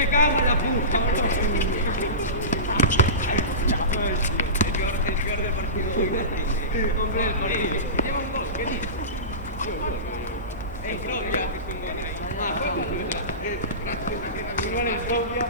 Me cago en la puta. El peor del partido de hoy. Hombre del partido. Lleva un gol, ¿qué dices? En Crovia, que es un gol ahí. Ah, fue un gol. En Crovia.